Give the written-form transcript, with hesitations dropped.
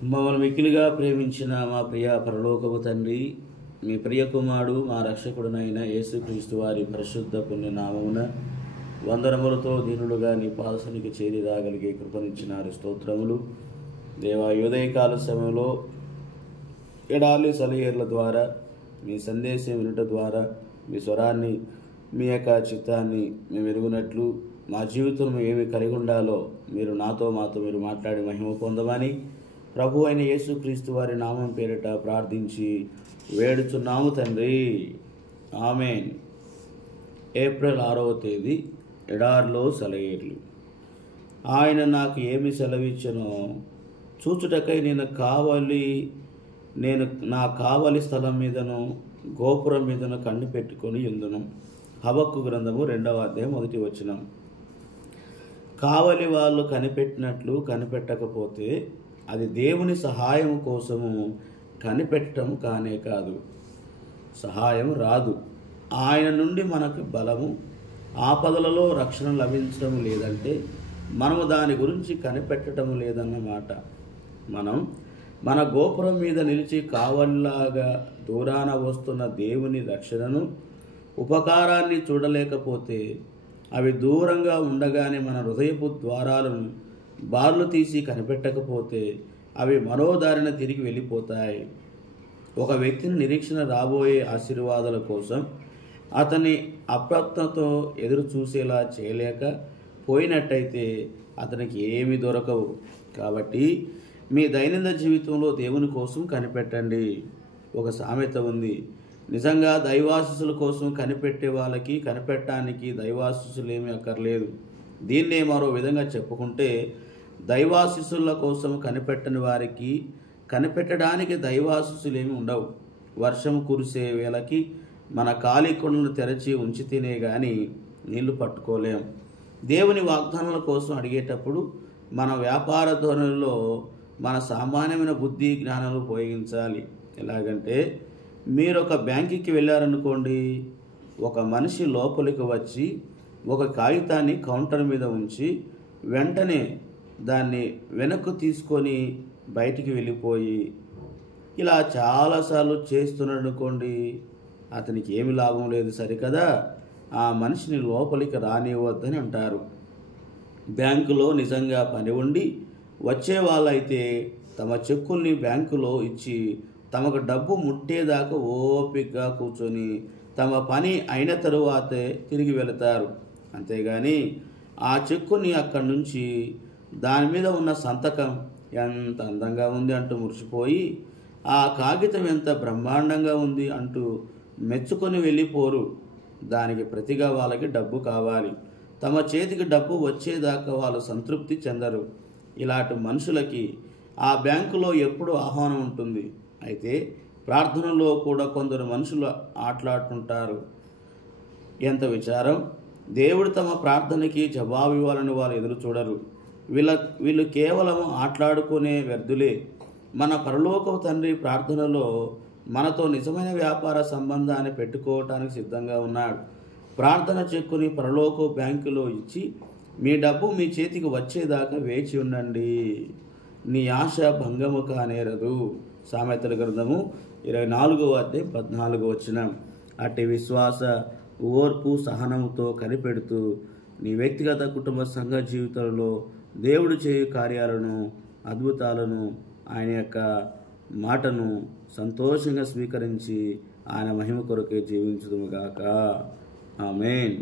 మమ్మల్ని మిక్కిలిగా ప్రేమించిన మా ప్రియ పరలోకపు తండ్రి, మీ ప్రియ కుమారుడు మా రక్షకుడునైన యేసుక్రీస్తు వారి పరిశుద్ధ పుణ్య నామమున వందనములతో దీనులుగా నీ పాదసనికి చేరి రాగలిగే కృపనిచ్చినారు. స్తోత్రములు. దేవా, ఉదయకాల సమయంలో ఎడాలి సెలయేర్ల ద్వారా మీ సందేశం వినుట ద్వారా మీ స్వరాన్ని, మీ యొక్క చిత్తాన్ని మేము ఎరుగునట్లు మా జీవితం ఏమి కలిగి ఉండాలో మీరు మాతో మీరు మాట్లాడి మహిమ పొందమని ప్రభు అయిన యేసుక్రీస్తు వారి నామం పేరిట ప్రార్థించి వేడుచున్నాము తండ్రి. ఆమేన్. ఏప్రిల్ 6వ తేదీ, ఎడారిలో సెలయేర్లు. ఆయన నాకు ఏమి సెలవిచ్చనో చూచుటకై నేను నా కావలి స్థలం మీదను గోపురం మీదను కన్ను పెట్టుకొని ఉందును. హబక్కు గ్రంథము 2వ అధ్యాయం 1వ వచనం. కావలి వాళ్ళు కనిపెట్టినట్లు కనిపెట్టకపోతే అది దేవుని సహాయం కోసము కనిపెట్టడం కానే కాదు. సహాయం రాదు. ఆయన నుండి మనకు బలము, ఆపదలలో రక్షణ లభించడం లేదంటే మనము దాని గురించి కనిపెట్టడం లేదన్నమాట. మనం మన గోపురం మీద నిలిచి కావలిలాగా దూరాన వస్తున్న దేవుని రక్షణను, ఉపకారాన్ని చూడలేకపోతే, అవి దూరంగా ఉండగానే మన హృదయపు ద్వారాలను బార్లు తీసి కనిపెట్టకపోతే అవి మరో దారిన తిరిగి వెళ్ళిపోతాయి. ఒక వ్యక్తిని నిరీక్షణ రాబోయే ఆశీర్వాదాల కోసం అతని అప్రమత్తతో ఎదురు చూసేలా చేయలేక పోయినట్టయితే అతనికి ఏమీ దొరకవు. కాబట్టి మీ దైనందిన జీవితంలో దేవుని కోసం కనిపెట్టండి. ఒక సామెత ఉంది, నిజంగా దైవాశీస్సుల కోసం కనిపెట్టే వాళ్ళకి కనిపెట్టడానికి దైవాశీస్సులు ఏమీ అక్కర్లేదు. దీన్నే మరో విధంగా చెప్పుకుంటే, దైవాశీస్సుల కోసం కనిపెట్టని వారికి కనిపెట్టడానికి దైవాశీస్సులు ఏమి ఉండవు. వర్షం కురిసే వేళకి మన ఖాళీ కుండలను తెరచి ఉంచితేనే కానీ నీళ్లు పట్టుకోలేం. దేవుని వాగ్దానాల కోసం అడిగేటప్పుడు మన వ్యాపార ధోరణిలో మన సామాన్యమైన బుద్ధి జ్ఞానాలు ఉపయోగించాలి. ఎలాగంటే, మీరు ఒక బ్యాంకుకి వెళ్ళారనుకోండి, ఒక మనిషి లోపలికి వచ్చి ఒక కాగితాన్ని కౌంటర్ మీద ఉంచి వెంటనే దాన్ని వెనక్కు తీసుకొని బయటికి వెళ్ళిపోయి ఇలా చాలాసార్లు చేస్తున్నాడు అనుకోండి, అతనికి ఏమి లాభం లేదు, సరికదా. ఆ మనిషిని లోపలికి రానివ్వద్దని అంటారు. బ్యాంకులో నిజంగా పని ఉండి వచ్చే వాళ్ళైతే తమ చెక్కుల్ని బ్యాంకులో ఇచ్చి తమకు డబ్బు ముట్టేదాకా ఓపికగా కూర్చొని తమ పని అయిన తరువాతే తిరిగి వెళతారు. అంతేగాని ఆ చెక్కుని అక్కడి నుంచి దాని మీద ఉన్న సంతకం ఎంత అందంగా ఉంది అంటూ మురిసిపోయి, ఆ కాగితం ఎంత బ్రహ్మాండంగా ఉంది అంటూ మెచ్చుకొని వెళ్ళిపోరు. దానికి ప్రతిగా వాళ్ళకి డబ్బు కావాలి. తమ చేతికి డబ్బు వచ్చేదాకా వాళ్ళు సంతృప్తి చెందరు. ఇలాంటి మనుషులకి ఆ బ్యాంకులో ఎప్పుడూ ఆహ్వానం ఉంటుంది. అయితే ప్రార్థనలో కూడా కొందరు మనుషులు ఆటలాడుతుంటారు. ఎంత విచారం! దేవుడు తమ ప్రార్థనకి జవాబు ఇవ్వాలని వాళ్ళు ఎదురు చూడరు. వీళ్ళు కేవలం ఆటలాడుకునే వ్యర్థులే. మన పరలోకపు తండ్రి ప్రార్థనలో మనతో నిజమైన వ్యాపార సంబంధాన్ని పెట్టుకోవటానికి సిద్ధంగా ఉన్నాడు. ప్రార్థన చెక్కుని పరలోక బ్యాంకులో ఇచ్చి మీ డబ్బు మీ చేతికి వచ్చేదాకా వేచి ఉండండి. నీ ఆశ భంగము కానేరదు. సామెతల గ్రంథము 24వ అధ్యాయం 14వ వచనం. అట్టి విశ్వాస, ఓర్పు, సహనముతో కనిపెడుతూ నీ వ్యక్తిగత కుటుంబ సంఘ జీవితంలో దేవుడు చేయు కార్యాలను, అద్భుతాలను, ఆయన యొక్క మాటను సంతోషంగా స్వీకరించి ఆయన మహిమ కొరకే జీవించుదుముగాక. ఆమేన్.